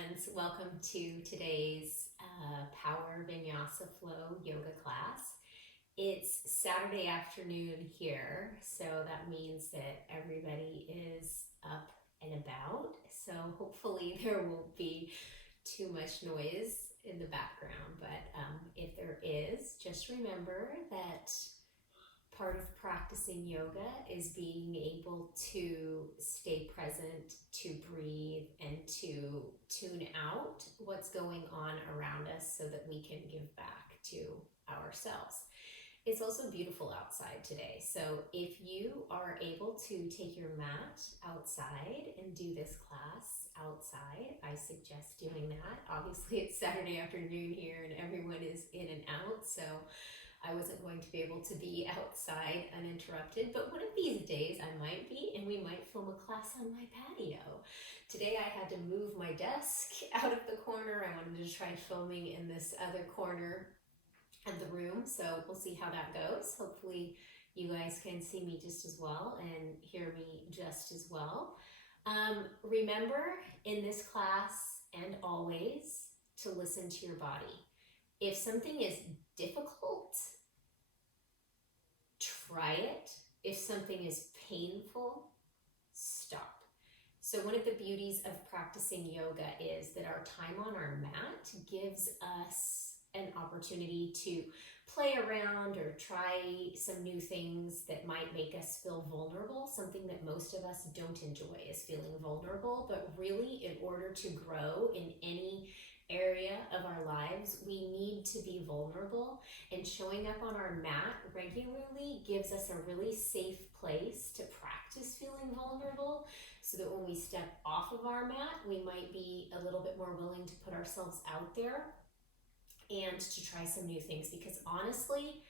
friends. Welcome to today's Power Vinyasa Flow yoga class. It's Saturday afternoon here, so that means that everybody is up and about. So hopefully there won't be too much noise in the background, but if there is, just remember that part of practicing yoga is being able to stay present, to breathe, and to tune out what's going on around us so that we can give back to ourselves. It's also beautiful outside today, so if you are able to take your mat outside and do this class outside, I suggest doing that. Obviously, it's Saturday afternoon here and everyone is in and out, so I wasn't going to be able to be outside uninterrupted, but one of these days I might be, and we might film a class on my patio. Today I had to move my desk out of the corner. I wanted to try filming in this other corner of the room, so we'll see how that goes. Hopefully you guys can see me just as well and hear me just as well. Remember in this class and always to listen to your body. If something is difficult, try it. If something is painful, stop. So one of the beauties of practicing yoga is that our time on our mat gives us an opportunity to play around or try some new things that might make us feel vulnerable. Something that most of us don't enjoy is feeling vulnerable, but really in order to grow in any area of our lives, we need to be vulnerable, and showing up on our mat regularly gives us a really safe place to practice feeling vulnerable, so that when we step off of our mat, we might be a little bit more willing to put ourselves out there and to try some new things, because honestly,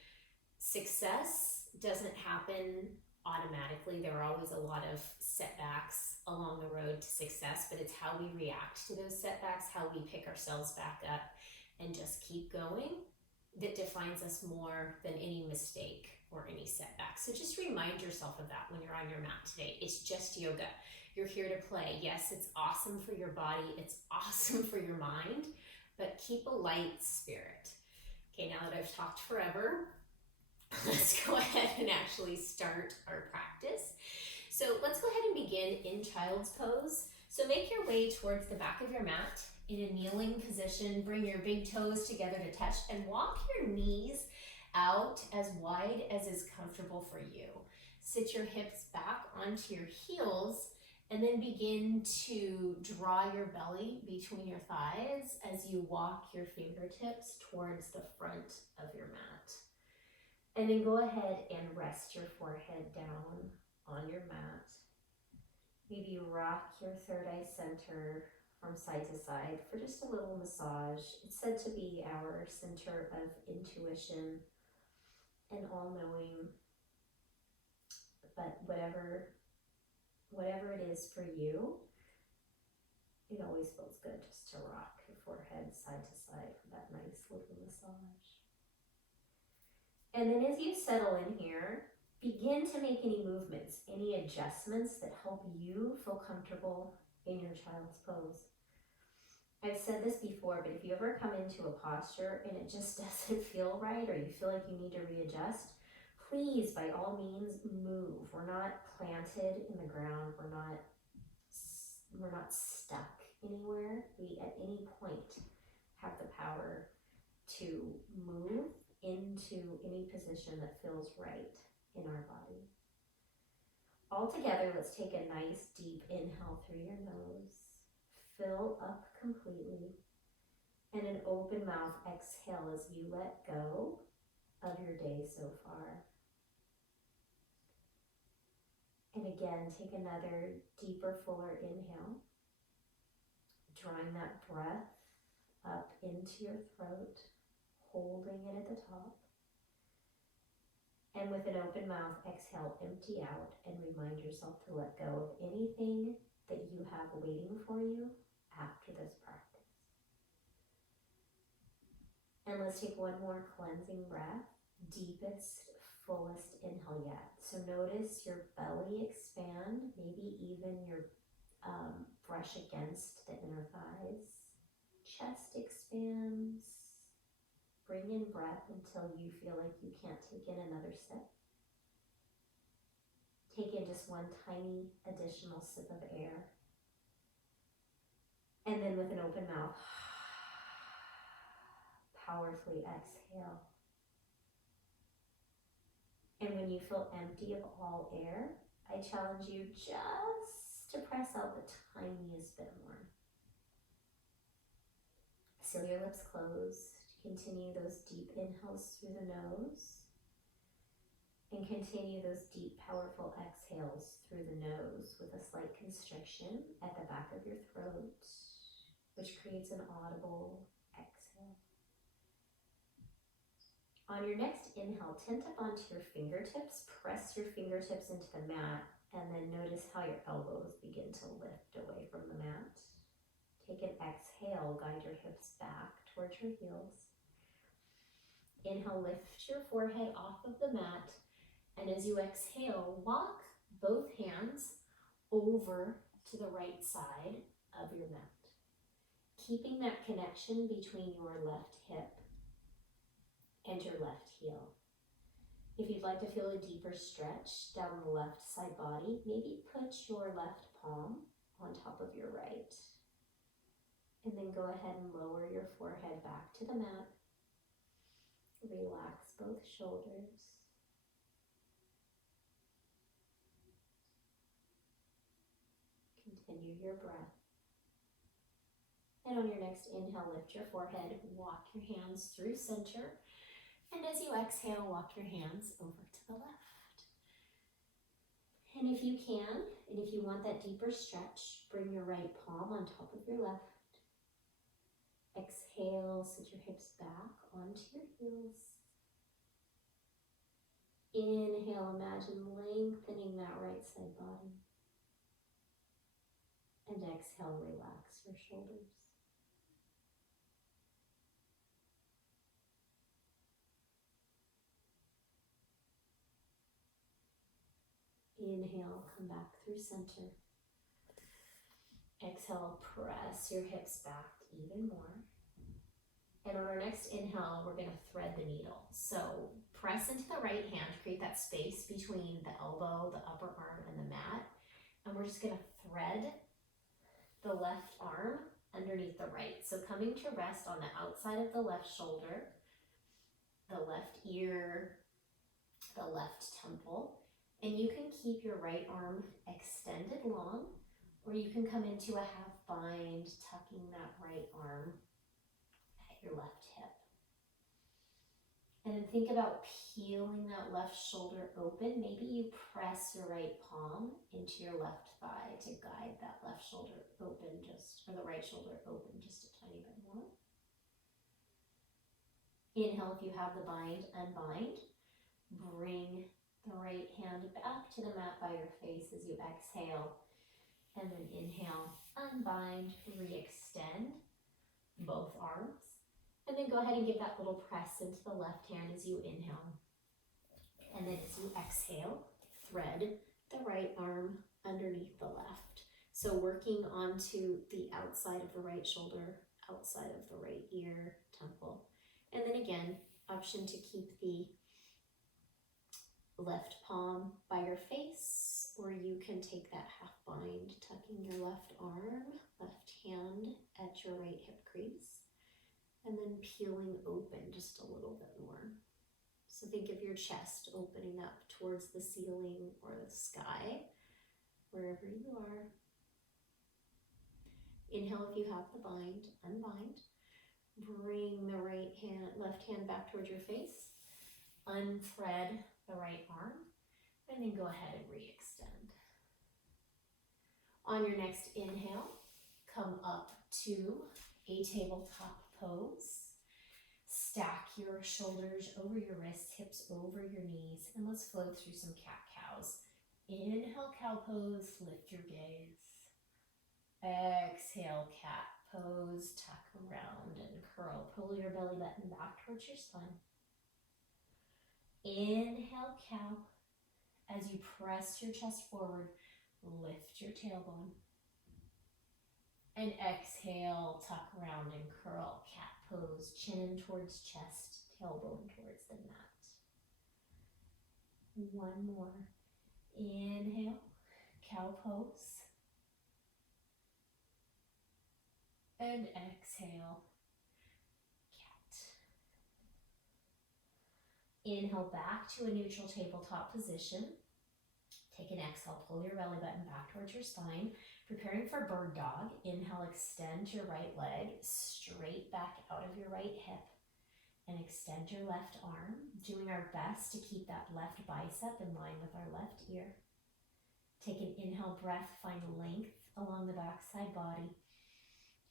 success doesn't happen automatically. There are always a lot of setbacks along the road to success, but it's how we react to those setbacks, how we pick ourselves back up and just keep going, that defines us more than any mistake or any setback. So just remind yourself of that when you're on your mat today. It's just yoga. You're here to play. Yes, it's awesome for your body. It's awesome for your mind, but keep a light spirit. Okay, now that I've talked forever, let's go ahead and actually start our practice. So let's go ahead and begin in child's pose. So make your way towards the back of your mat in a kneeling position. Bring your big toes together to touch and walk your knees out as wide as is comfortable for you. Sit your hips back onto your heels and then begin to draw your belly between your thighs as you walk your fingertips towards the front of your mat. And then go ahead and rest your forehead down on your mat. Maybe rock your third eye center from side to side for just a little massage. It's said to be our center of intuition and all-knowing, but whatever it is for you, it always feels good just to rock your forehead side to side for that nice little massage. And then as you settle in here, begin to make any movements, any adjustments that help you feel comfortable in your child's pose. I've said this before, but if you ever come into a posture and it just doesn't feel right, or you feel like you need to readjust, please, by all means, move. We're not planted in the ground. We're not stuck anywhere. We, at any point, have the power to move into any position that feels right in our body. All together, let's take a nice deep inhale through your nose. Fill up completely. And an open mouth exhale as you let go of your day so far. And again, take another deeper, fuller inhale, drawing that breath up into your throat, holding it at the top. And with an open mouth, exhale, empty out, and remind yourself to let go of anything that you have waiting for you after this practice. And let's take one more cleansing breath, deepest, fullest inhale yet. So notice your belly expand, maybe even your brush against the inner thighs. Chest expands. Bring in breath until you feel like you can't take in another sip. Take in just one tiny additional sip of air. And then with an open mouth, powerfully exhale. And when you feel empty of all air, I challenge you just to press out the tiniest bit more. Seal your lips closed. Continue those deep inhales through the nose. And continue those deep, powerful exhales through the nose with a slight constriction at the back of your throat, which creates an audible exhale. On your next inhale, tent up onto your fingertips, press your fingertips into the mat, and then notice how your elbows begin to lift away from the mat. Take an exhale, guide your hips back towards your heels. Inhale, lift your forehead off of the mat, and as you exhale, walk both hands over to the right side of your mat, keeping that connection between your left hip and your left heel. If you'd like to feel a deeper stretch down the left side body, maybe put your left palm on top of your right. And then go ahead and lower your forehead back to the mat. Relax both shoulders. Continue your breath. And on your next inhale, lift your forehead, walk your hands through center. And as you exhale, walk your hands over to the left. And if you can, and if you want that deeper stretch, bring your right palm on top of your left. Exhale, sit your hips back onto your heels. Inhale, imagine lengthening that right side body. And exhale, relax your shoulders. Inhale, come back through center. Exhale, press your hips back even more. And on our next inhale, we're going to thread the needle. So press into the right hand, create that space between the elbow, the upper arm, and the mat. And we're just going to thread the left arm underneath the right. So coming to rest on the outside of the left shoulder, the left ear, the left temple. And you can keep your right arm extended long, or you can come into a half bind, tucking that right arm at your left hip. And then think about peeling that left shoulder open. Maybe you press your right palm into your left thigh to guide that left shoulder open or the right shoulder open just a tiny bit more. Inhale, if you have the bind, unbind. Bring the right hand back to the mat by your face as you exhale. And then inhale, unbind, re-extend both arms. And then go ahead and give that little press into the left hand as you inhale. And then as you exhale, thread the right arm underneath the left. So working onto the outside of the right shoulder, outside of the right ear, temple. And then again, option to keep the left palm by your face, or you can take that half bind, tucking your left arm, left hand at your right hip crease, and then peeling open just a little bit more. So think of your chest opening up towards the ceiling or the sky, wherever you are. Inhale if you have the bind, unbind. Bring the left hand back towards your face. Unthread the right arm, and then go ahead and re-extend. On your next inhale, come up to a tabletop pose. Stack your shoulders over your wrists, hips over your knees, and let's flow through some cat-cows. Inhale, cow pose, lift your gaze. Exhale, cat pose, tuck around and curl. Pull your belly button back towards your spine. Inhale, cow. As you press your chest forward, lift your tailbone. And exhale, tuck around and curl, cat pose, chin in towards chest, tailbone towards the mat. One more. Inhale, cow pose. And exhale, cat. Inhale back to a neutral tabletop position. Take an exhale, pull your belly button back towards your spine. Preparing for bird dog. Inhale, extend your right leg straight back out of your right hip. And extend your left arm, doing our best to keep that left bicep in line with our left ear. Take an inhale breath, find length along the backside body.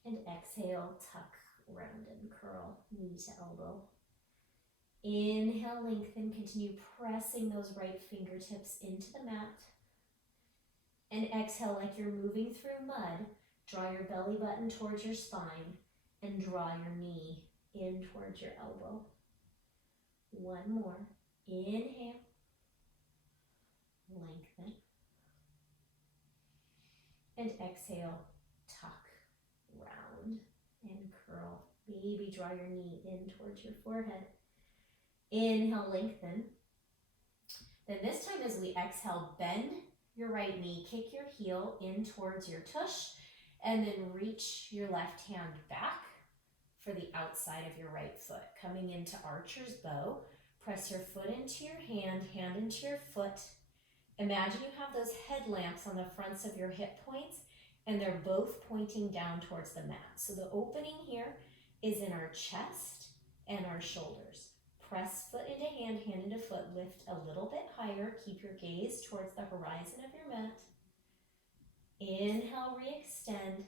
And exhale, tuck, round and curl, knee to elbow. Inhale, lengthen, continue pressing those right fingertips into the mat. And exhale, like you're moving through mud, draw your belly button towards your spine and draw your knee in towards your elbow. One more. Inhale. Lengthen. And exhale. Tuck, round, and curl. Maybe draw your knee in towards your forehead. Inhale, lengthen. Then this time as we exhale, bend your right knee, kick your heel in towards your tush, and then reach your left hand back for the outside of your right foot. Coming into archer's bow, press your foot into your hand, hand into your foot. Imagine you have those headlamps on the fronts of your hip points, and they're both pointing down towards the mat. So the opening here is in our chest and our shoulders. Press foot into hand, hand into foot, lift a little bit higher. Keep your gaze towards the horizon of your mat. Inhale, re-extend,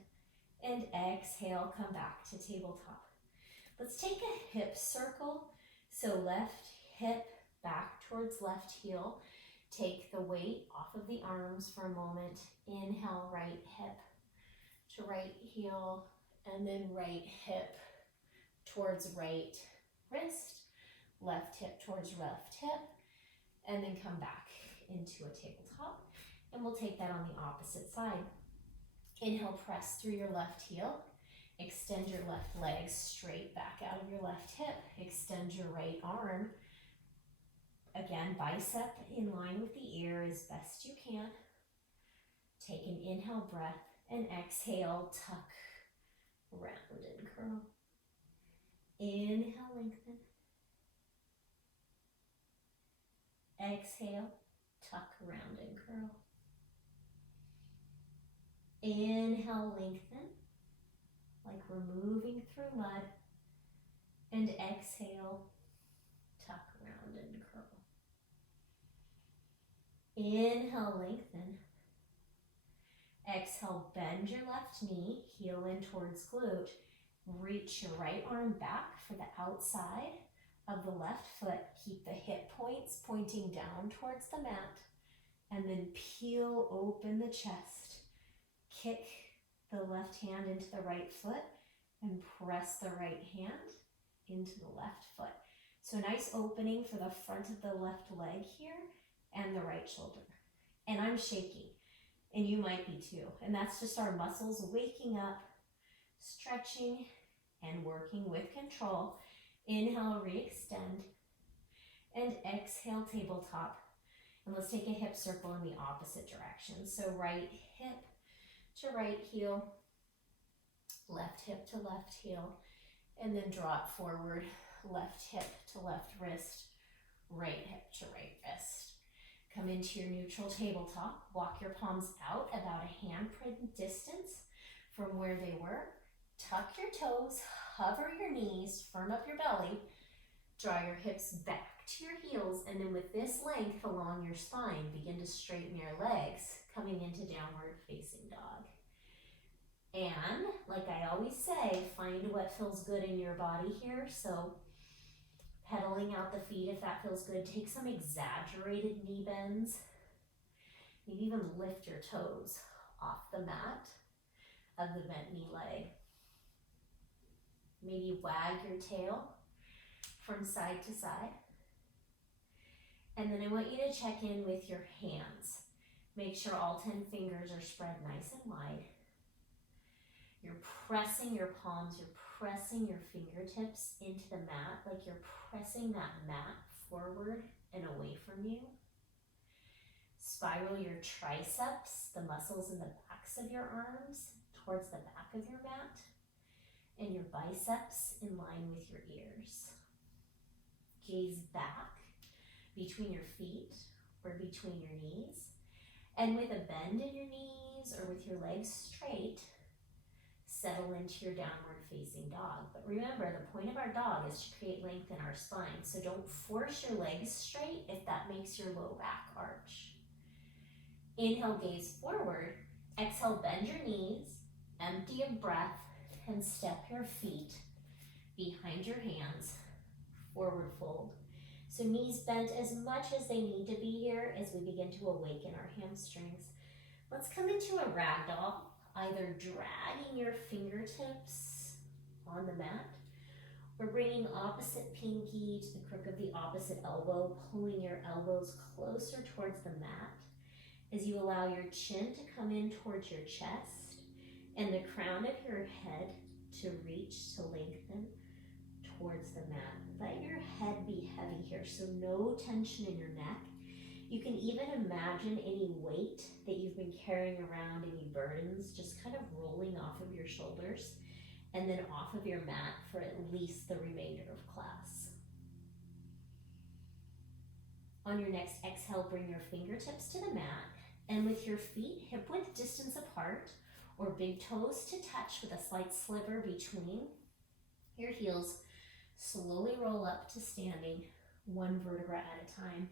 and exhale, come back to tabletop. Let's take a hip circle. So left hip back towards left heel. Take the weight off of the arms for a moment. Inhale, right hip to right heel, and then right hip towards right wrist. Left hip towards left hip, and then come back into a tabletop. And we'll take that on the opposite side. Inhale, press through your left heel. Extend your left leg straight back out of your left hip. Extend your right arm. Again, bicep in line with the ear as best you can. Take an inhale breath and exhale, tuck, round and curl. Inhale, lengthen. Exhale, tuck, round and curl. Inhale, lengthen, like we're moving through mud. And exhale, tuck, round and curl. Inhale, lengthen. Exhale, bend your left knee, heel in towards glute. Reach your right arm back for the outside of the left foot. Keep the hip points pointing down towards the mat. And then peel open the chest. Kick the left hand into the right foot and press the right hand into the left foot. So a nice opening for the front of the left leg here and the right shoulder. And I'm shaking, and you might be too. And that's just our muscles waking up, stretching, and working with control. Inhale, re-extend, and exhale, tabletop. And let's take a hip circle in the opposite direction. So right hip to right heel, left hip to left heel, and then draw it forward, left hip to left wrist, right hip to right wrist. Come into your neutral tabletop, walk your palms out about a handprint distance from where they were. Tuck your toes, hover your knees, firm up your belly, draw your hips back to your heels, and then with this length along your spine, begin to straighten your legs, coming into downward facing dog. And like I always say, find what feels good in your body here. So pedaling out the feet if that feels good. Take some exaggerated knee bends. Maybe even lift your toes off the mat of the bent knee leg. Maybe wag your tail from side to side. And then I want you to check in with your hands. Make sure all 10 fingers are spread nice and wide. You're pressing your palms, you're pressing your fingertips into the mat, like you're pressing that mat forward and away from you. Spiral your triceps, the muscles in the backs of your arms, towards the back of your mat, and your biceps in line with your ears. Gaze back between your feet or between your knees, and with a bend in your knees or with your legs straight, settle into your downward facing dog. But remember, the point of our dog is to create length in our spine, so don't force your legs straight if that makes your low back arch. Inhale, gaze forward. Exhale, bend your knees, empty of breath, and step your feet behind your hands, forward fold. So knees bent as much as they need to be here as we begin to awaken our hamstrings. Let's come into a ragdoll, either dragging your fingertips on the mat or bringing opposite pinky to the crook of the opposite elbow, pulling your elbows closer towards the mat as you allow your chin to come in towards your chest and the crown of your head to reach to lengthen towards the mat. Let your head be heavy here, so no tension in your neck. You can even imagine any weight that you've been carrying around, any burdens, just kind of rolling off of your shoulders and then off of your mat for at least the remainder of class. On your next exhale, bring your fingertips to the mat, and with your feet hip-width distance apart or big toes to touch with a slight sliver between your heels, slowly roll up to standing, one vertebra at a time.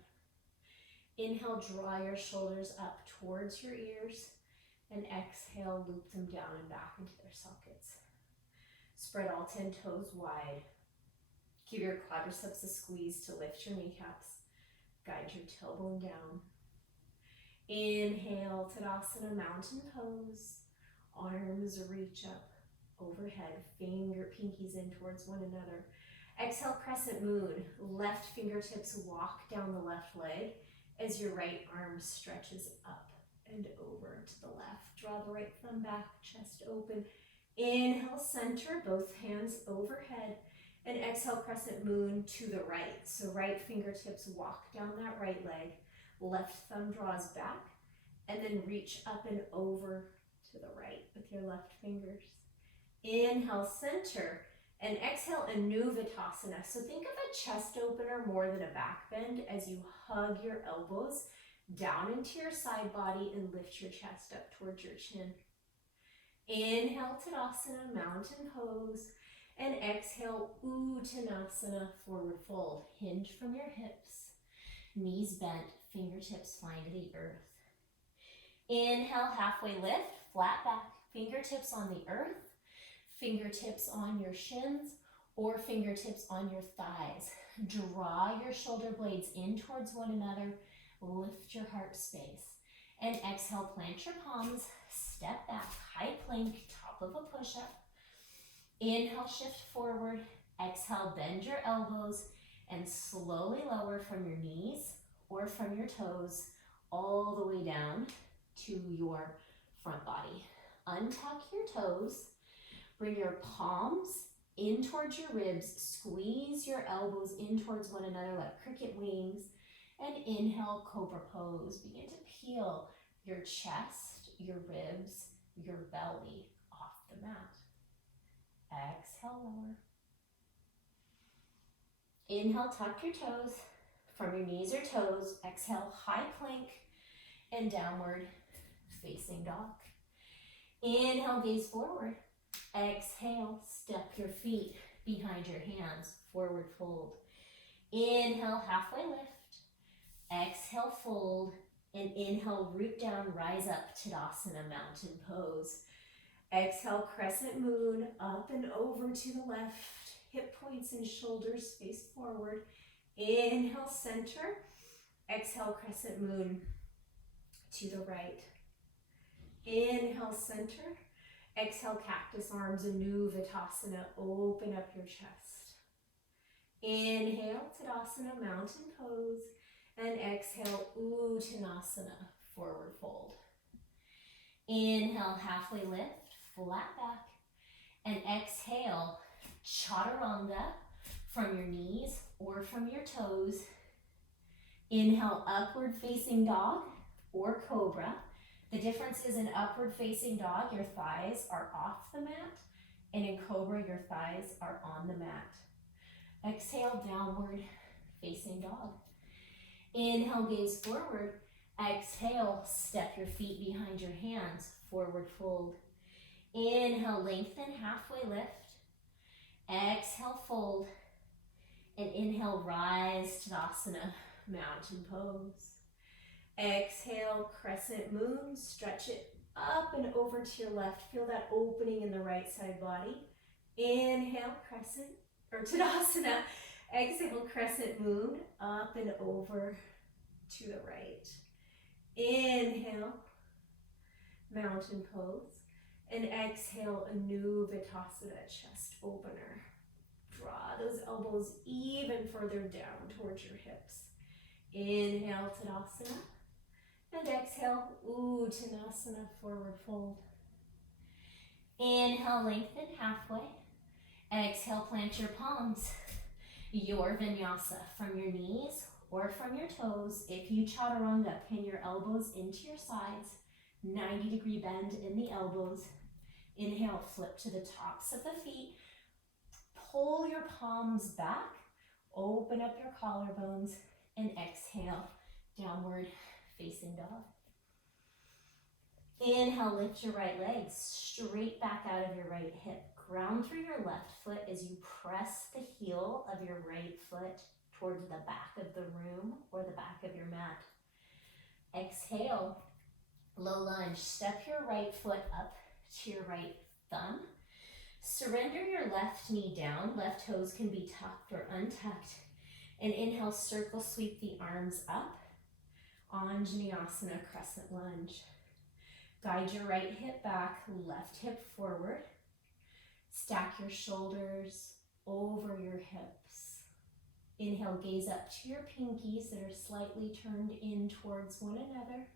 Inhale, draw your shoulders up towards your ears, and exhale, loop them down and back into their sockets. Spread all 10 toes wide. Give your quadriceps a squeeze to lift your kneecaps. Guide your tailbone down. Inhale, Tadasana, mountain pose. Arms reach up overhead, pinkies in towards one another. Exhale, crescent moon. Left fingertips walk down the left leg as your right arm stretches up and over to the left. Draw the right thumb back, chest open. Inhale, center, both hands overhead. And exhale, crescent moon to the right. So right fingertips walk down that right leg. Left thumb draws back. And then reach up and over to the right with your left fingers. Inhale, center. And exhale, Anuvatasana. So think of a chest opener more than a back bend as you hug your elbows down into your side body and lift your chest up towards your chin. Inhale, Tadasana, mountain pose. And exhale, Uttanasana, forward fold. Hinge from your hips. Knees bent, fingertips flying to the earth. Inhale, halfway lift, flat back, fingertips on the earth. Fingertips on your shins or fingertips on your thighs. Draw your shoulder blades in towards one another. Lift your heart space. And exhale, plant your palms. Step back, high plank, top of a push-up. Inhale, shift forward. Exhale, bend your elbows and slowly lower from your knees or from your toes all the way down to your front body. Untuck your toes. Bring your palms in towards your ribs. Squeeze your elbows in towards one another like cricket wings. And inhale, cobra pose. Begin to peel your chest, your ribs, your belly off the mat. Exhale, lower. Inhale, tuck your toes from your knees or toes. Exhale, high plank and downward facing dog. Inhale, gaze forward. Exhale, step your feet behind your hands, forward fold. Inhale, halfway lift. Exhale, fold. And inhale, root down, rise up, Tadasana, mountain pose. Exhale, crescent moon, up and over to the left. Hip points and shoulders face forward. Inhale, center. Exhale, crescent moon to the right. Inhale, center. Exhale, cactus arms, Anuvatasana, open up your chest. Inhale, Tadasana, mountain pose. And exhale, Uttanasana, forward fold. Inhale, halfway lift, flat back. And exhale, chaturanga from your knees or from your toes. Inhale, upward facing dog or cobra. The difference is in upward facing dog, your thighs are off the mat, and in cobra, your thighs are on the mat. Exhale, downward facing dog. Inhale, gaze forward. Exhale, step your feet behind your hands, forward fold. Inhale, lengthen, halfway lift. Exhale, fold. And inhale, rise to Tadasana, mountain pose. Exhale, crescent moon, stretch it up and over to your left. Feel that opening in the right side body. Inhale, crescent, or Tadasana. Exhale, crescent moon, up and over to the right. Inhale, mountain pose. And exhale, Anuvasana, chest opener. Draw those elbows even further down towards your hips. Inhale, Tadasana. And exhale, Uttanasana, forward fold. Inhale, lengthen halfway. Exhale, plant your palms. Your Vinyasa from your knees or from your toes. If you chaturanga, pin your elbows into your sides. 90-degree bend in the elbows. Inhale, flip to the tops of the feet. Pull your palms back. Open up your collarbones. And exhale, downward facing dog. Inhale, lift your right leg straight back out of your right hip. Ground through your left foot as you press the heel of your right foot towards the back of the room or the back of your mat. Exhale, low lunge. Step your right foot up to your right thumb. Surrender your left knee down. Left toes can be tucked or untucked. And inhale, circle sweep the arms up. Anjaneyasana, crescent lunge. Guide your right hip back, left hip forward. Stack your shoulders over your hips. Inhale, gaze up to your pinkies that are slightly turned in towards one another.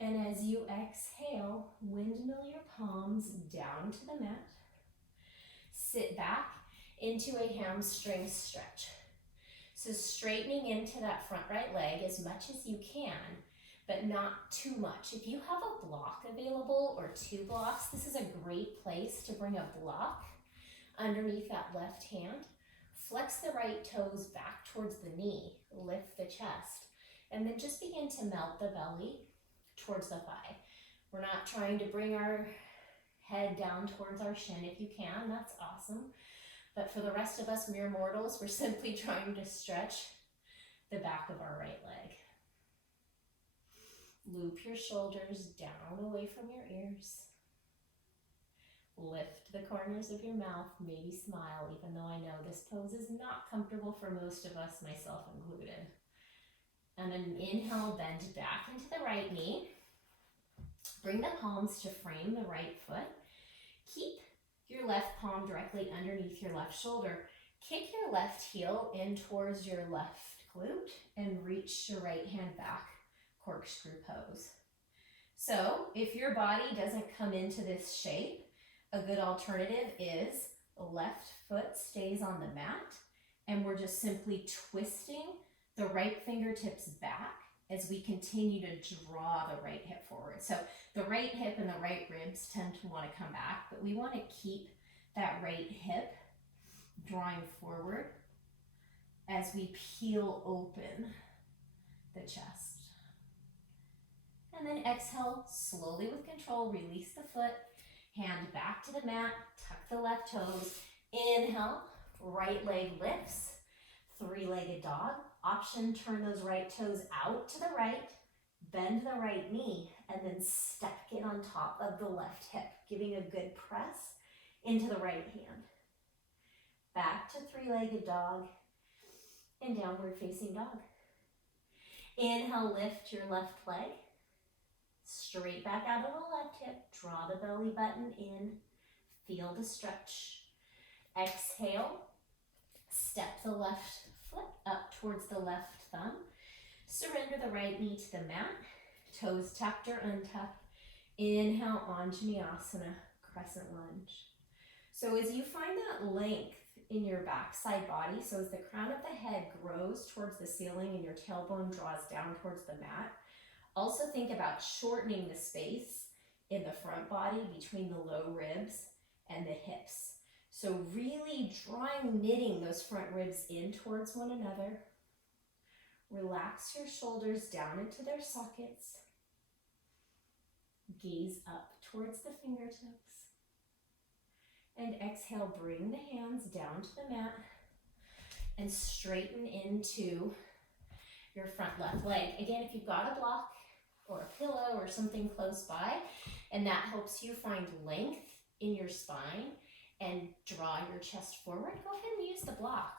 And as you exhale, windmill your palms down to the mat. Sit back into a hamstring stretch. So straightening into that front right leg as much as you can, but not too much. If you have a block available or 2 blocks, this is a great place to bring a block underneath that left hand. Flex the right toes back towards the knee, lift the chest, and then just begin to melt the belly towards the thigh. We're not trying to bring our head down towards our shin. If you can, that's awesome. But for the rest of us mere mortals, we're simply trying to stretch the back of our right leg. Loop your shoulders down away from your ears. Lift the corners of your mouth, maybe smile, even though I know this pose is not comfortable for most of us, myself included. And then inhale, bend back into the right knee. Bring the palms to frame the right foot. Keep your left palm directly underneath your left shoulder. Kick your left heel in towards your left glute and reach your right hand back, corkscrew pose. So if your body doesn't come into this shape, a good alternative is the left foot stays on the mat and we're just simply twisting the right fingertips back as we continue to draw the right hip forward. So the right hip and the right ribs tend to want to come back, but we want to keep that right hip drawing forward as we peel open the chest. And then exhale, slowly with control, release the foot, hand back to the mat, tuck the left toes. Inhale, right leg lifts, 3-legged dog. Option, turn those right toes out to the right, bend the right knee, and then stack it on top of the left hip, giving a good press into the right hand. Back to 3-legged dog and downward facing dog. Inhale, lift your left leg, straight back out of the left hip, draw the belly button in, feel the stretch. Exhale, step the left foot up towards the left thumb. Surrender the right knee to the mat, toes tucked or untucked. Inhale, Anjaneyasana, crescent lunge. So as you find that length in your backside body, so as the crown of the head grows towards the ceiling and your tailbone draws down towards the mat, also think about shortening the space in the front body between the low ribs and the hips. So really knitting those front ribs in towards one another. Relax your shoulders down into their sockets. Gaze up towards the fingertips. And exhale, bring the hands down to the mat and straighten into your front left leg. Again, if you've got a block or a pillow or something close by, and that helps you find length in your spine and draw your chest forward, go ahead and use the block.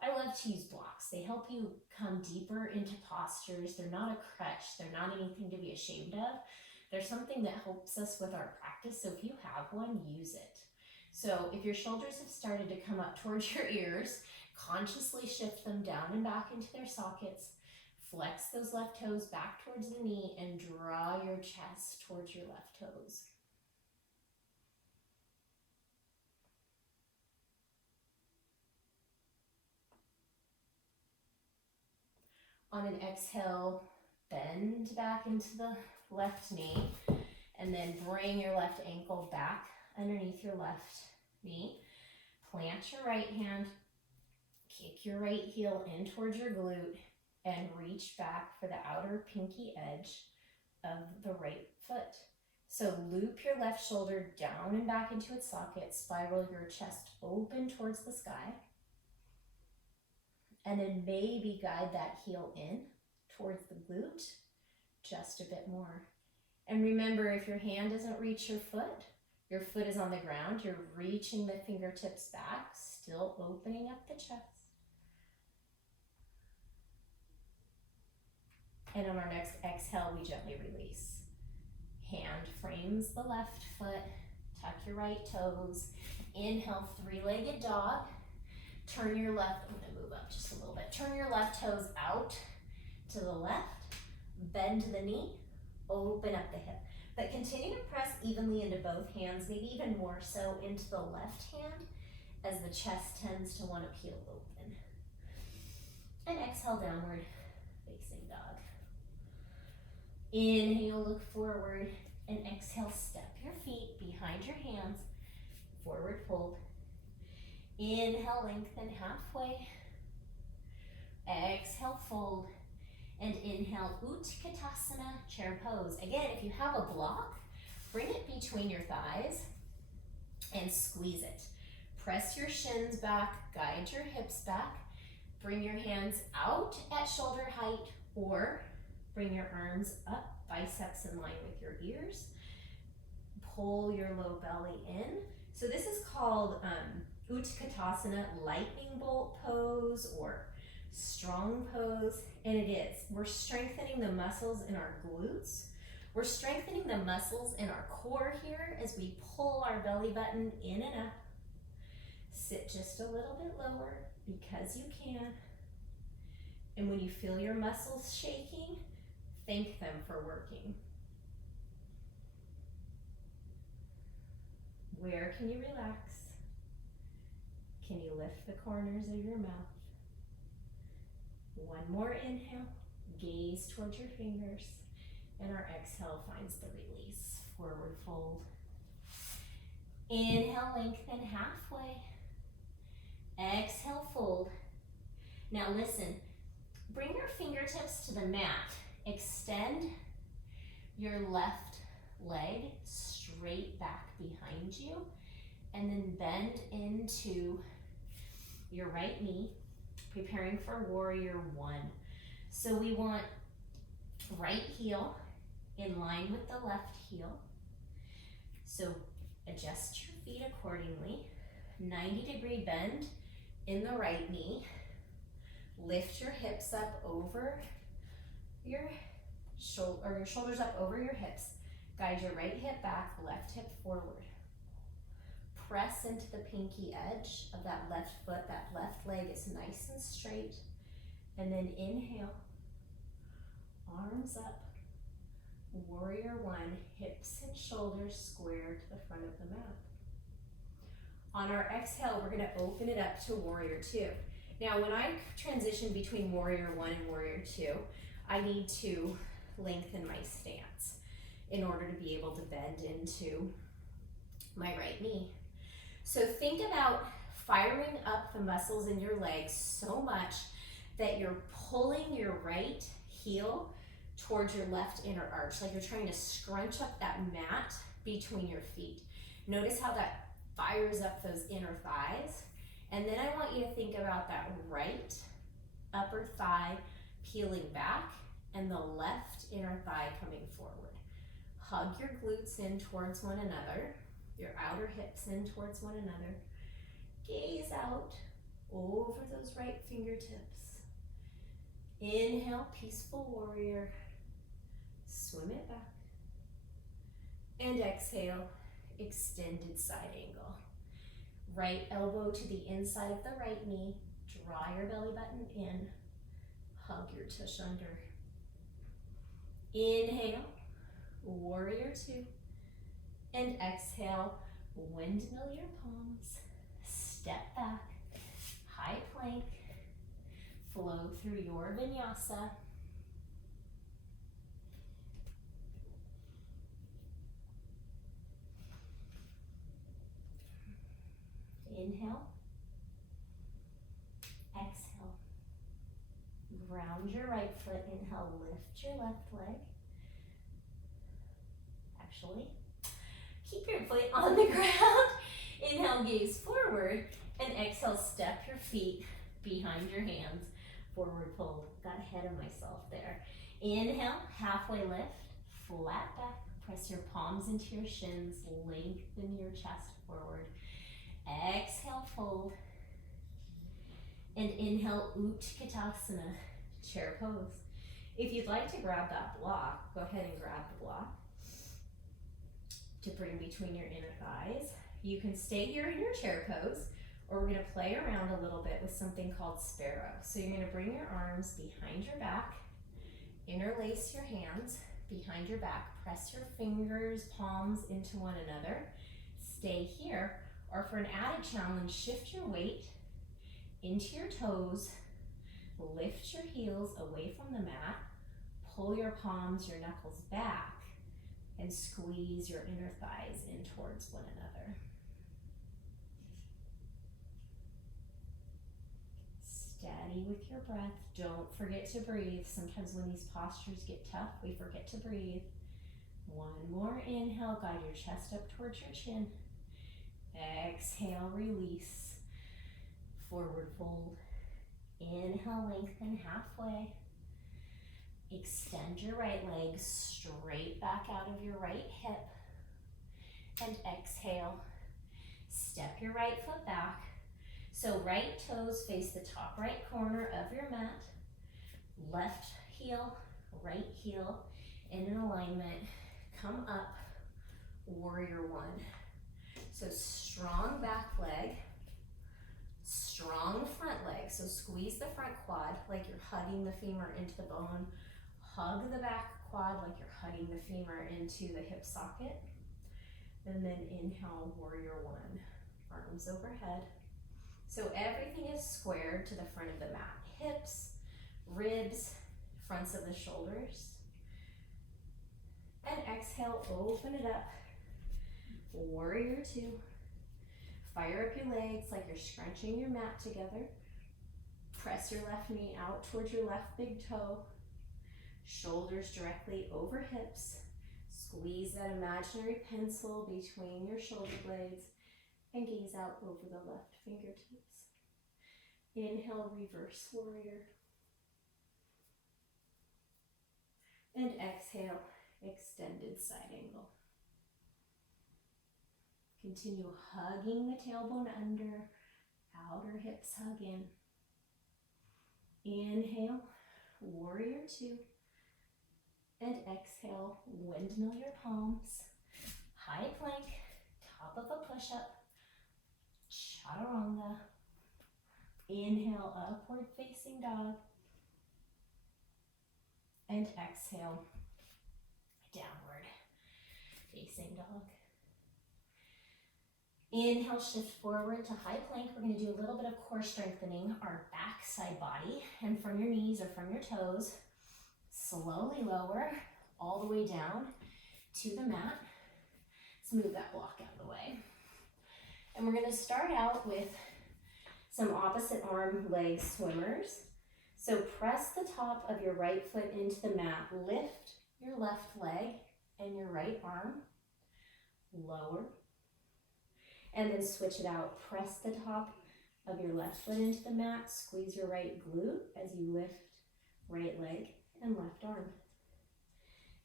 I love to use blocks. They help you come deeper into postures. They're not a crutch. They're not anything to be ashamed of. They're something that helps us with our practice. So if you have one, use it. So if your shoulders have started to come up towards your ears, consciously shift them down and back into their sockets. Flex those left toes back towards the knee and draw your chest towards your left toes. On an exhale, bend back into the left knee and then bring your left ankle back underneath your left knee. Plant your right hand, kick your right heel in towards your glute, and reach back for the outer pinky edge of the right foot. So loop your left shoulder down and back into its socket, spiral your chest open towards the sky, and then maybe guide that heel in towards the glute just a bit more. And remember, if your hand doesn't reach your foot is on the ground, you're reaching the fingertips back, still opening up the chest. And on our next exhale, we gently release. Hand frames the left foot, tuck your right toes. Inhale, three-legged dog. Turn your left, I'm gonna move up just a little bit. Turn your left toes out to the left, bend the knee, open up the hip. But continue to press evenly into both hands, maybe even more so into the left hand as the chest tends to want to peel open. And exhale, downward facing dog. Inhale, look forward, and exhale, step your feet behind your hands, forward fold. Inhale, lengthen halfway. Exhale, fold. And inhale, Utkatasana, chair pose. Again, if you have a block, bring it between your thighs and squeeze it. Press your shins back, guide your hips back. Bring your hands out at shoulder height or bring your arms up, biceps in line with your ears. Pull your low belly in. So this is called Utkatasana, lightning bolt pose or strong pose, and it is. We're strengthening the muscles in our glutes. We're strengthening the muscles in our core here as we pull our belly button in and up. Sit just a little bit lower because you can. And when you feel your muscles shaking, thank them for working. Where can you relax? Can you lift the corners of your mouth? One more inhale, gaze towards your fingers, and our exhale finds the release. Forward fold. Inhale, lengthen halfway. Exhale, fold. Now listen, bring your fingertips to the mat. Extend your left leg straight back behind you, and then bend into your right knee, preparing for warrior one. So we want right heel in line with the left heel. So adjust your feet accordingly. 90-degree bend in the right knee. Lift your hips up over your shoulder, or your shoulders up over your hips. Guide your right hip back, left hip forward. Press into the pinky edge of that left foot. That left leg is nice and straight. And then inhale, arms up, warrior one, hips and shoulders square to the front of the mat. On our exhale, we're gonna open it up to warrior two. Now, when I transition between warrior one and warrior two, I need to lengthen my stance in order to be able to bend into my right knee. So think about firing up the muscles in your legs so much that you're pulling your right heel towards your left inner arch, like you're trying to scrunch up that mat between your feet. Notice how that fires up those inner thighs. And then I want you to think about that right upper thigh peeling back and the left inner thigh coming forward. Hug your glutes in towards one another, your outer hips in towards one another. Gaze out over those right fingertips. Inhale, peaceful warrior. Swim it back. And exhale, extended side angle. Right elbow to the inside of the right knee. Draw your belly button in. Hug your tush under. Inhale, warrior two. And exhale, windmill your palms. Step back, high plank. Flow through your vinyasa. Inhale. Exhale. Ground your right foot. Inhale, lift your left leg. Actually, keep your foot on the ground. Inhale, gaze forward. And exhale, step your feet behind your hands. Forward fold. Got ahead of myself there. Inhale, halfway lift. Flat back. Press your palms into your shins. Lengthen your chest forward. Exhale, fold. And inhale, Utkatasana, chair pose. If you'd like to grab that block, go ahead and grab the block to bring between your inner thighs. You can stay here in your chair pose, or we're gonna play around a little bit with something called sparrow. So you're gonna bring your arms behind your back, interlace your hands behind your back, press your fingers, palms into one another, stay here. Or for an added challenge, shift your weight into your toes, lift your heels away from the mat, pull your palms, your knuckles back, and squeeze your inner thighs in towards one another. Steady with your breath. Don't forget to breathe. Sometimes when these postures get tough, we forget to breathe. One more inhale, guide your chest up towards your chin. Exhale, release. Forward fold. Inhale, lengthen halfway. Extend your right leg straight back out of your right hip. And exhale. Step your right foot back. So right toes face the top right corner of your mat. Left heel, right heel in an alignment. Come up, warrior one. So strong back leg, strong front leg. So squeeze the front quad like you're hugging the femur into the bone. Hug the back quad like you're hugging the femur into the hip socket. And then inhale, warrior one. Arms overhead. So everything is squared to the front of the mat. Hips, ribs, fronts of the shoulders. And exhale, open it up. Warrior two. Fire up your legs like you're scrunching your mat together. Press your left knee out towards your left big toe. Shoulders directly over hips. Squeeze that imaginary pencil between your shoulder blades and gaze out over the left fingertips. Inhale, reverse warrior. And exhale, extended side angle. Continue hugging the tailbone under, outer hips hug in. Inhale, warrior two. And exhale, windmill your palms. High plank, top of a push-up. Chaturanga. Inhale, upward facing dog. And exhale, downward facing dog. Inhale, shift forward to high plank. We're gonna do a little bit of core strengthening, our back side body, and from your knees or from your toes, slowly lower all the way down to the mat. Let's move that block out of the way. And we're gonna start out with some opposite arm leg swimmers. So press the top of your right foot into the mat, lift your left leg and your right arm, lower, and then switch it out. Press the top of your left foot into the mat, squeeze your right glute as you lift right leg and left arm.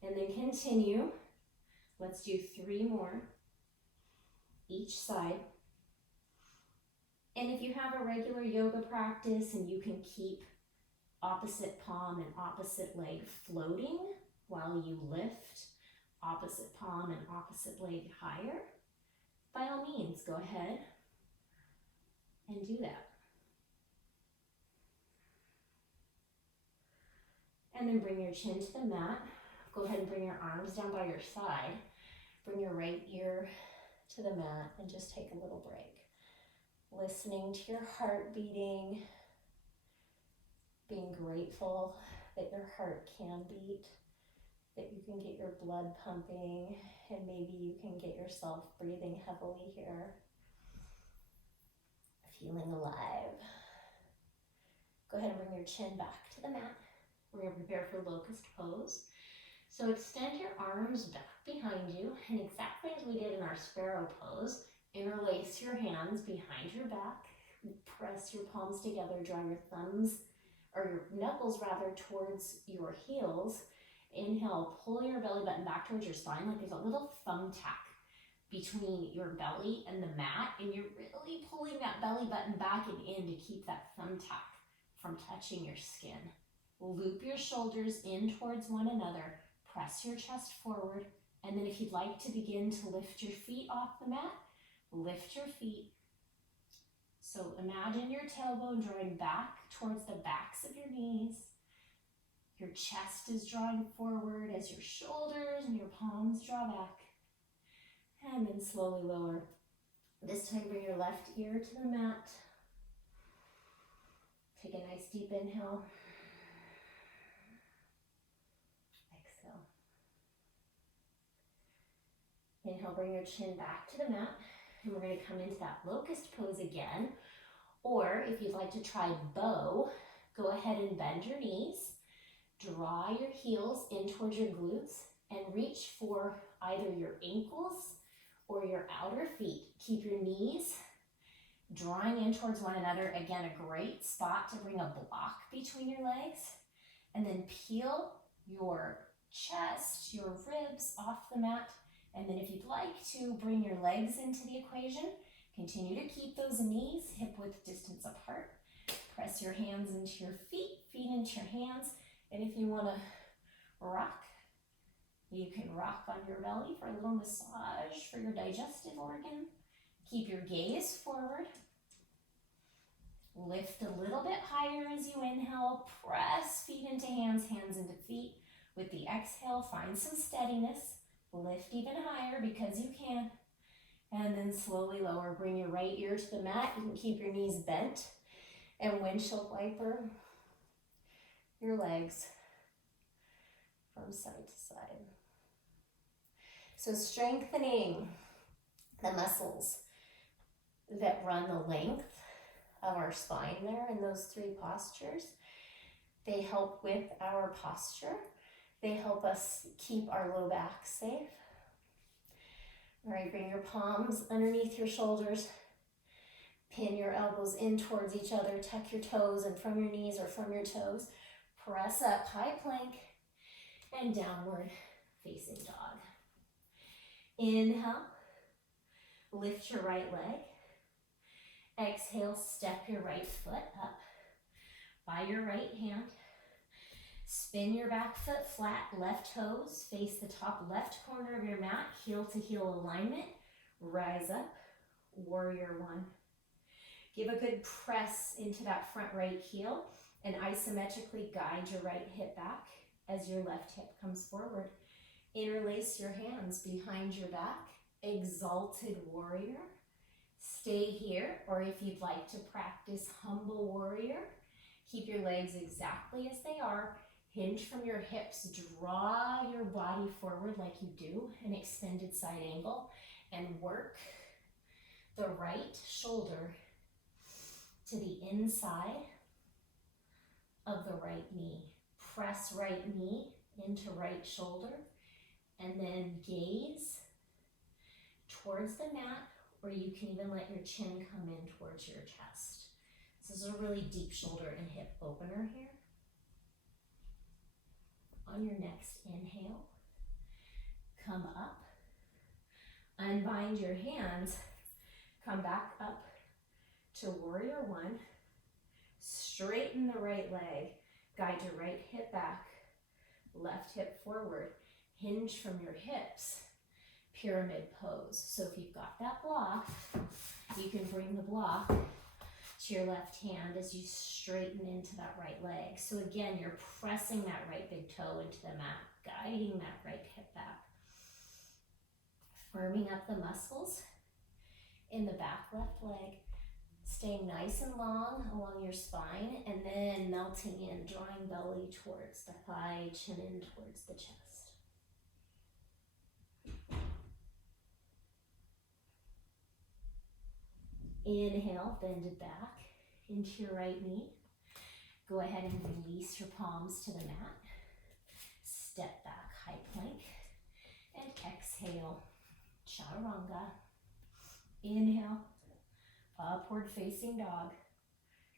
And then continue. Let's do 3 more each side. And if you have a regular yoga practice and you can keep opposite palm and opposite leg floating while you lift opposite palm and opposite leg higher, by all means, go ahead and do that. And then bring your chin to the mat. Go ahead and bring your arms down by your side. Bring your right ear to the mat and just take a little break. Listening to your heart beating, being grateful that your heart can beat, that you can get your blood pumping, and maybe you can get yourself breathing heavily here. Feeling alive. Go ahead and bring your chin back to the mat. We're going to prepare for locust pose. So extend your arms back behind you, and exactly as we did in our sparrow pose, interlace your hands behind your back, press your palms together, draw your thumbs, or your knuckles rather, towards your heels. Inhale, pull your belly button back towards your spine like there's a little thumbtack between your belly and the mat, and you're really pulling that belly button back and in to keep that thumbtack from touching your skin. Loop your shoulders in towards one another, press your chest forward, and then if you'd like to begin to lift your feet off the mat, lift your feet. So imagine your tailbone drawing back towards the backs of your knees. Your chest is drawing forward as your shoulders and your palms draw back. And then slowly lower. This time bring your left ear to the mat. Take a nice deep inhale. Exhale. Inhale, bring your chin back to the mat. And we're going to come into that locust pose again. Or if you'd like to try bow, go ahead and bend your knees. Draw your heels in towards your glutes and reach for either your ankles or your outer feet. Keep your knees drawing in towards one another. Again, a great spot to bring a block between your legs. And then peel your chest, your ribs off the mat. And then if you'd like to bring your legs into the equation, continue to keep those knees hip-width distance apart. Press your hands into your feet, feet into your hands. And if you want to rock, you can rock on your belly for a little massage for your digestive organ. Keep your gaze forward. Lift a little bit higher as you inhale. Press feet into hands, hands into feet. With the exhale, find some steadiness. Lift even higher because you can. And then slowly lower. Bring your right ear to the mat. You can keep your knees bent. And windshield wiper your legs from side to side. So strengthening the muscles that run the length of our spine there in those 3 postures. They help with our posture. They help us keep our low back safe. All right, bring your palms underneath your shoulders. Pin your elbows in towards each other. Tuck your toes in from your knees or from your toes. Press up, high plank, and downward facing dog. Inhale, lift your right leg. Exhale, step your right foot up by your right hand. Spin your back foot flat, left toes face the top left corner of your mat, heel to heel alignment. Rise up, warrior 1. Give a good press into that front right heel and isometrically guide your right hip back as your left hip comes forward. Interlace your hands behind your back, exalted warrior. Stay here, or if you'd like to practice humble warrior, keep your legs exactly as they are. Hinge from your hips, draw your body forward like you do an extended side angle, and work the right shoulder to the inside of the right knee. Press right knee into right shoulder, and then gaze towards the mat, or you can even let your chin come in towards your chest. This is a really deep shoulder and hip opener here. On your next inhale, come up, unbind your hands, come back up to warrior one, straighten the right leg, guide your right hip back, left hip forward, hinge from your hips, pyramid pose. So if you've got that block, you can bring the block to your left hand as you straighten into that right leg. So again, you're pressing that right big toe into the mat, guiding that right hip back, firming up the muscles in the back left leg, staying nice and long along your spine, and then melting in, drawing belly towards the thigh, chin in towards the chest. Inhale, bend it back into your right knee. Go ahead and release your palms to the mat. Step back, high plank, and exhale, chaturanga. Inhale, upward facing dog,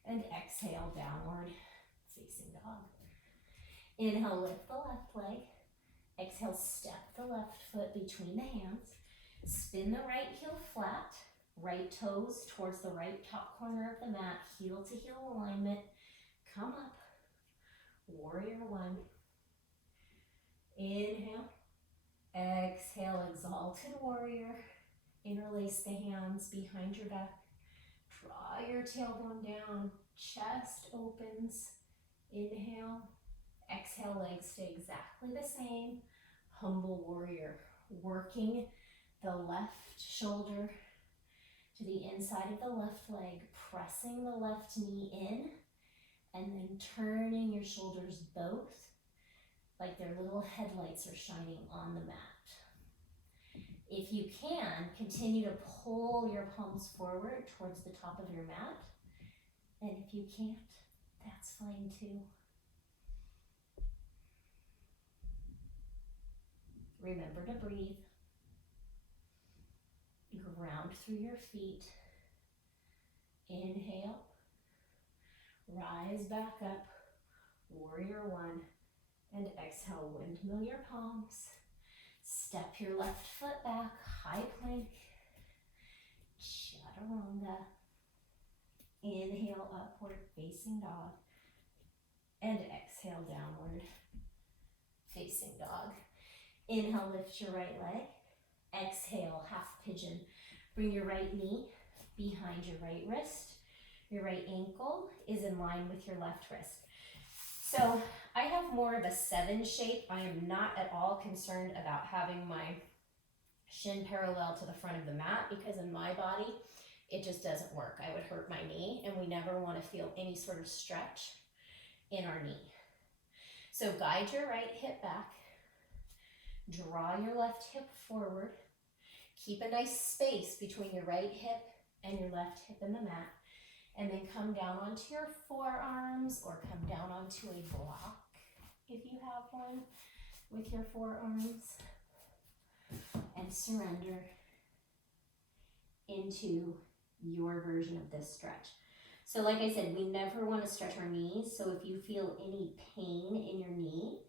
and exhale, downward facing dog. Inhale, lift the left leg. Exhale, step the left foot between the hands. Spin the right heel flat. Right toes towards the right top corner of the mat, heel to heel alignment. Come up, warrior one. Inhale, exhale, exalted warrior. Interlace the hands behind your back. Draw your tailbone down, chest opens. Inhale, exhale, legs stay exactly the same. Humble warrior, working the left shoulder to the inside of the left leg, pressing the left knee in, and then turning your shoulders both like their little headlights are shining on the mat. If you can, continue to pull your palms forward towards the top of your mat, and if you can't, that's fine too. Remember to breathe. Ground through your feet. Inhale. Rise back up. Warrior one. And exhale, windmill your palms. Step your left foot back. High plank. Chaturanga. Inhale, upward facing dog. And exhale, downward facing dog. Inhale, lift your right leg. Exhale, half pigeon. Bring your right knee behind your right wrist. Your right ankle is in line with your left wrist. So I have more of a 7 shape. I am not at all concerned about having my shin parallel to the front of the mat because in my body, it just doesn't work. I would hurt my knee, and we never want to feel any sort of stretch in our knee. So guide your right hip back. Draw your left hip forward. Keep a nice space between your right hip and your left hip in the mat. And then come down onto your forearms or come down onto a block if you have one with your forearms. And surrender into your version of this stretch. So like I said, we never want to stretch our knees. So if you feel any pain in your knee,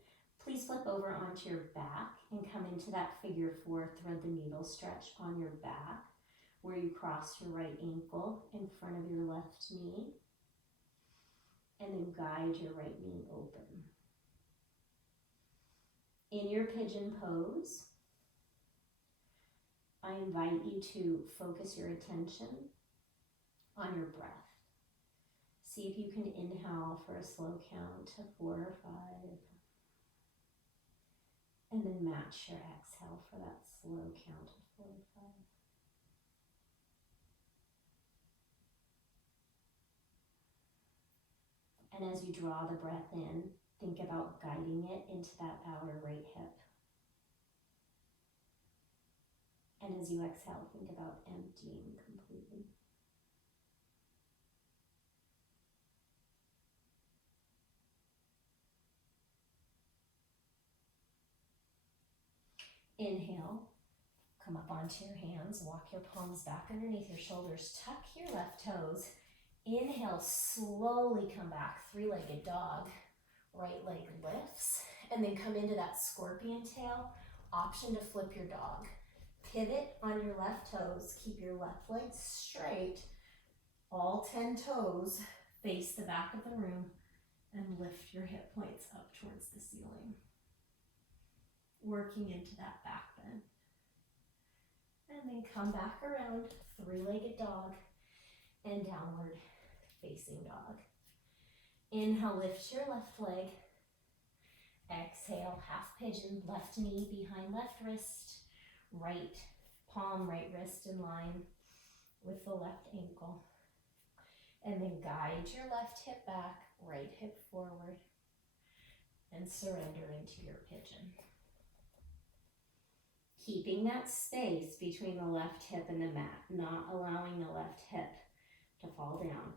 please flip over onto your back and come into that figure 4 thread the needle stretch on your back where you cross your right ankle in front of your left knee and then guide your right knee open. In your pigeon pose, I invite you to focus your attention on your breath. See if you can inhale for a slow count to 4 or 5. And then match your exhale for that slow count of 4 or 5. And as you draw the breath in, think about guiding it into that outer right hip. And as you exhale, think about emptying completely. Inhale, come up onto your hands, walk your palms back underneath your shoulders, tuck your left toes. Inhale, slowly come back, three-legged dog. Right leg lifts, and then come into that scorpion tail. Option to flip your dog. Pivot on your left toes, keep your left leg straight. All 10 toes face the back of the room, and lift your hip points up towards the ceiling. Working into that back bend. And then come back around, three-legged dog, and downward facing dog. Inhale, lift your left leg. Exhale, half pigeon, left knee behind left wrist, right palm, right wrist in line with the left ankle. And then guide your left hip back, right hip forward, and surrender into your pigeon. Keeping that space between the left hip and the mat, not allowing the left hip to fall down.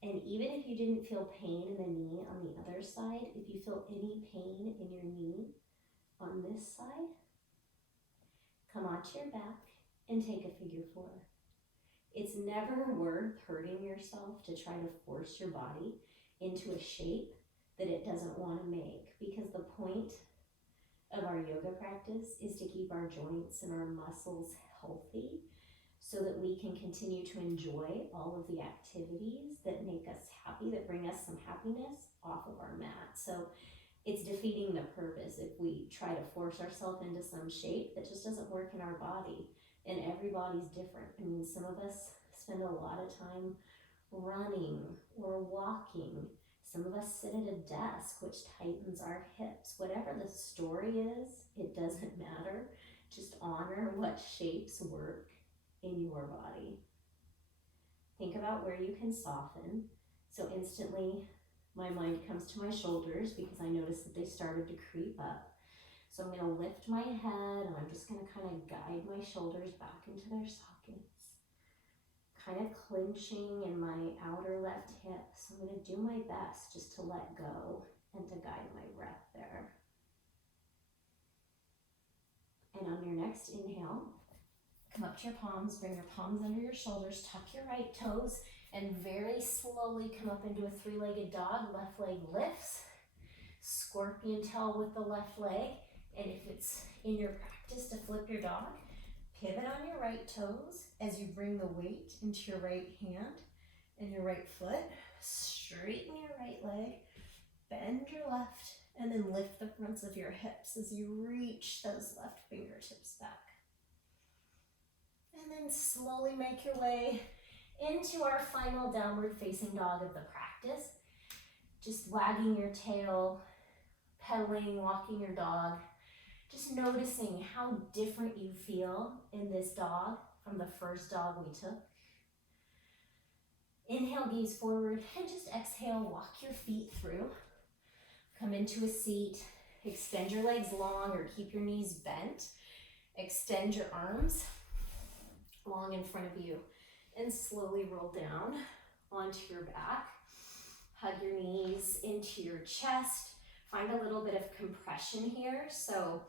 And even if you didn't feel pain in the knee on the other side, if you feel any pain in your knee on this side, come onto your back and take a figure 4. It's never worth hurting yourself to try to force your body into a shape that it doesn't want to make, because the point of our yoga practice is to keep our joints and our muscles healthy so that we can continue to enjoy all of the activities that make us happy, that bring us some happiness off of our mat. So it's defeating the purpose if we try to force ourselves into some shape that just doesn't work in our body. And everybody's different. I mean, some of us spend a lot of time running or walking. Some of us sit at a desk, which tightens our hips. Whatever the story is, it doesn't matter. Just honor what shapes work in your body. Think about where you can soften. So instantly, my mind comes to my shoulders because I noticed that they started to creep up. So I'm going to lift my head, and I'm just going to kind of guide my shoulders back into their sockets. Kind of clenching in my outer left hip. So I'm going to do my best just to let go and to guide my breath there. And on your next inhale, come up to your palms, bring your palms under your shoulders, tuck your right toes, and very slowly come up into a three-legged dog. Left leg lifts, scorpion tail with the left leg. And if it's in your practice to flip your dog, pivot on your right toes as you bring the weight into your right hand and your right foot. Straighten your right leg, bend your left, and then lift the fronts of your hips as you reach those left fingertips back. And then slowly make your way into our final downward facing dog of the practice. Just wagging your tail, pedaling, walking your dog. Just noticing how different you feel in this dog from the first dog we took. Inhale, gaze forward, and just exhale, walk your feet through. Come into a seat, extend your legs long or keep your knees bent. Extend your arms long in front of you and slowly roll down onto your back. Hug your knees into your chest. Find a little bit of compression here. So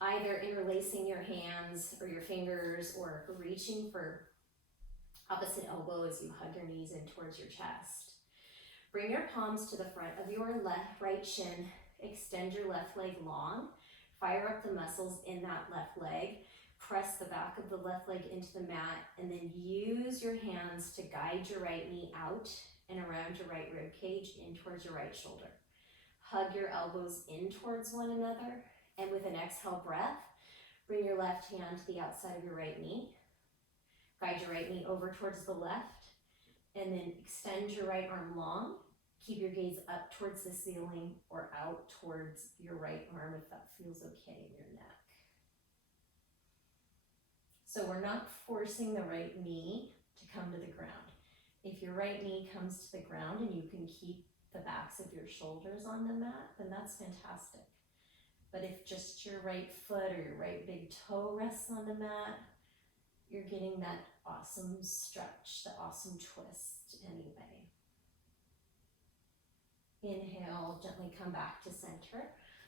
either interlacing your hands or your fingers or reaching for opposite elbow as you hug your knees in towards your chest. Bring your palms to the front of your right shin. Extend your left leg long. Fire up the muscles in that left leg. Press the back of the left leg into the mat, and then use your hands to guide your right knee out and around your right rib cage in towards your right shoulder. Hug your elbows in towards one another, and with an exhale breath, bring your left hand to the outside of your right knee. Guide your right knee over towards the left, and then extend your right arm long. Keep your gaze up towards the ceiling or out towards your right arm if that feels okay in your neck. So we're not forcing the right knee to come to the ground. If your right knee comes to the ground and you can keep the backs of your shoulders on the mat, then that's fantastic. But if just your right foot or your right big toe rests on the mat, you're getting that awesome stretch, the awesome twist anyway. Inhale, gently come back to center.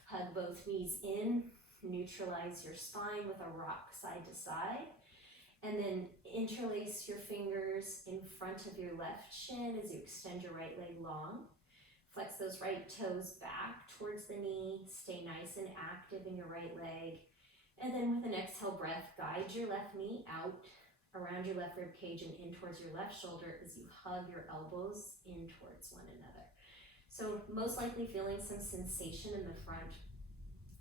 Hug both knees in, neutralize your spine with a rock side to side. And then interlace your fingers in front of your left shin as you extend your right leg long. Flex those right toes back towards the knee. Stay nice and active in your right leg. And then with an exhale breath, guide your left knee out around your left rib cage and in towards your left shoulder as you hug your elbows in towards one another. So most likely feeling some sensation in the front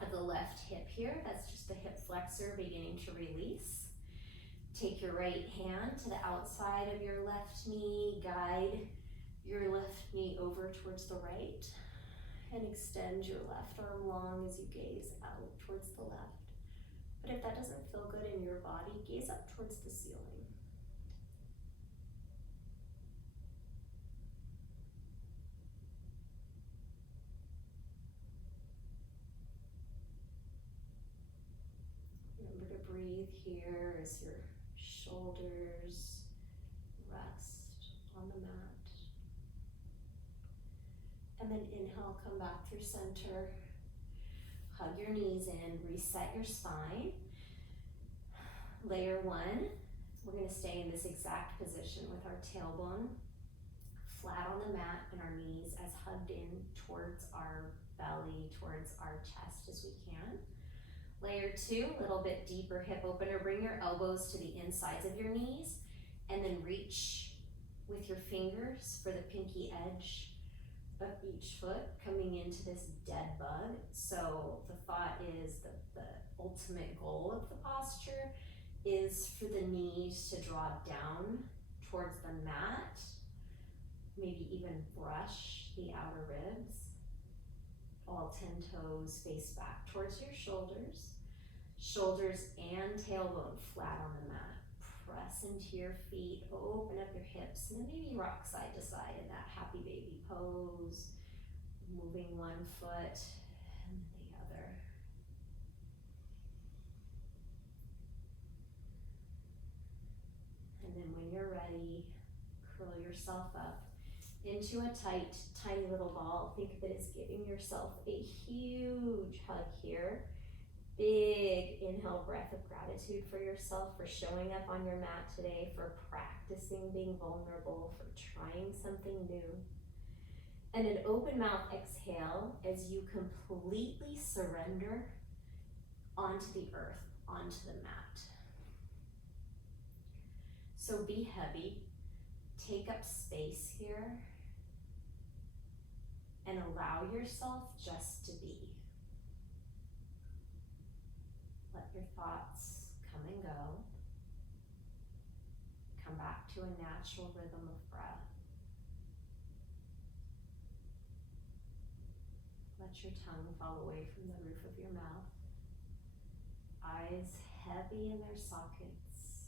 of the left hip here. That's just the hip flexor beginning to release. Take your right hand to the outside of your left knee, guide your left knee over towards the right, and extend your left arm long as you gaze out towards the left. But if that doesn't feel good in your body, gaze up towards the ceiling. Remember to breathe here as your shoulders rest on the mat. And then inhale, come back through center. Hug your knees in, reset your spine. Layer one, we're going to stay in this exact position with our tailbone flat on the mat and our knees as hugged in towards our belly, towards our chest as we can. Layer two, a little bit deeper hip opener. Bring your elbows to the insides of your knees and then reach with your fingers for the pinky edge of each foot coming into this dead bug. So the thought is that the ultimate goal of the posture is for the knees to draw down towards the mat, maybe even brush the outer ribs. All 10 toes face back towards your shoulders. Shoulders and tailbone flat on the mat. Press into your feet, open up your hips, and then maybe rock side to side in that happy baby pose, moving one foot and the other. And then when you're ready, curl yourself up into a tight, tiny little ball. Think of it as giving yourself a huge hug here. Big inhale breath of gratitude for yourself, for showing up on your mat today, for practicing being vulnerable, for trying something new. And an open mouth exhale as you completely surrender onto the earth, onto the mat. So be heavy, take up space here, and allow yourself just to be. Let your thoughts come and go. Come back to a natural rhythm of breath. Let your tongue fall away from the roof of your mouth. Eyes heavy in their sockets.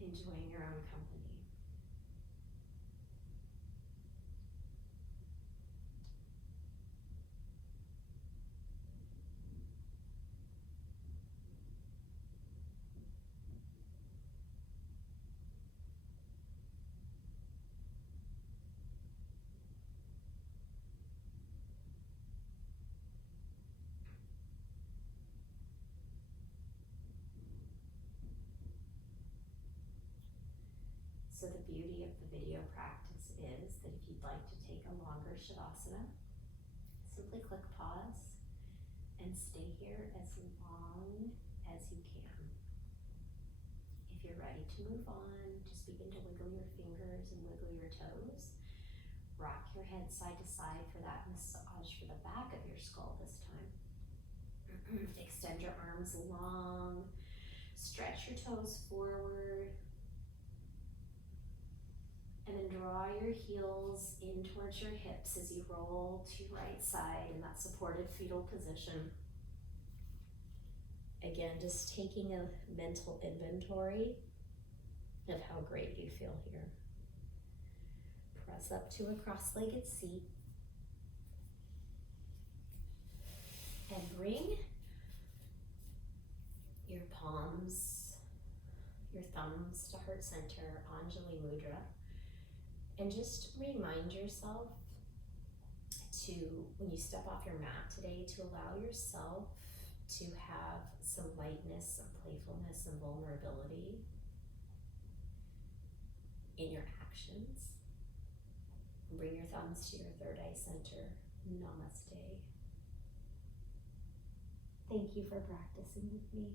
Enjoying your own company. So the beauty of the video practice is that if you'd like to take a longer Shavasana, simply click pause and stay here as long as you can. If you're ready to move on, just begin to wiggle your fingers and wiggle your toes. Rock your head side to side for that massage for the back of your skull this time. Extend your arms long, stretch your toes forward, and then draw your heels in towards your hips as you roll to your right side in that supported fetal position. Again, just taking a mental inventory of how great you feel here. Press up to a cross-legged seat. And bring your palms, your thumbs to heart center, Anjali Mudra. And just remind yourself to, when you step off your mat today, to allow yourself to have some lightness, some playfulness, some vulnerability in your actions. Bring your thumbs to your third eye center. Namaste. Thank you for practicing with me.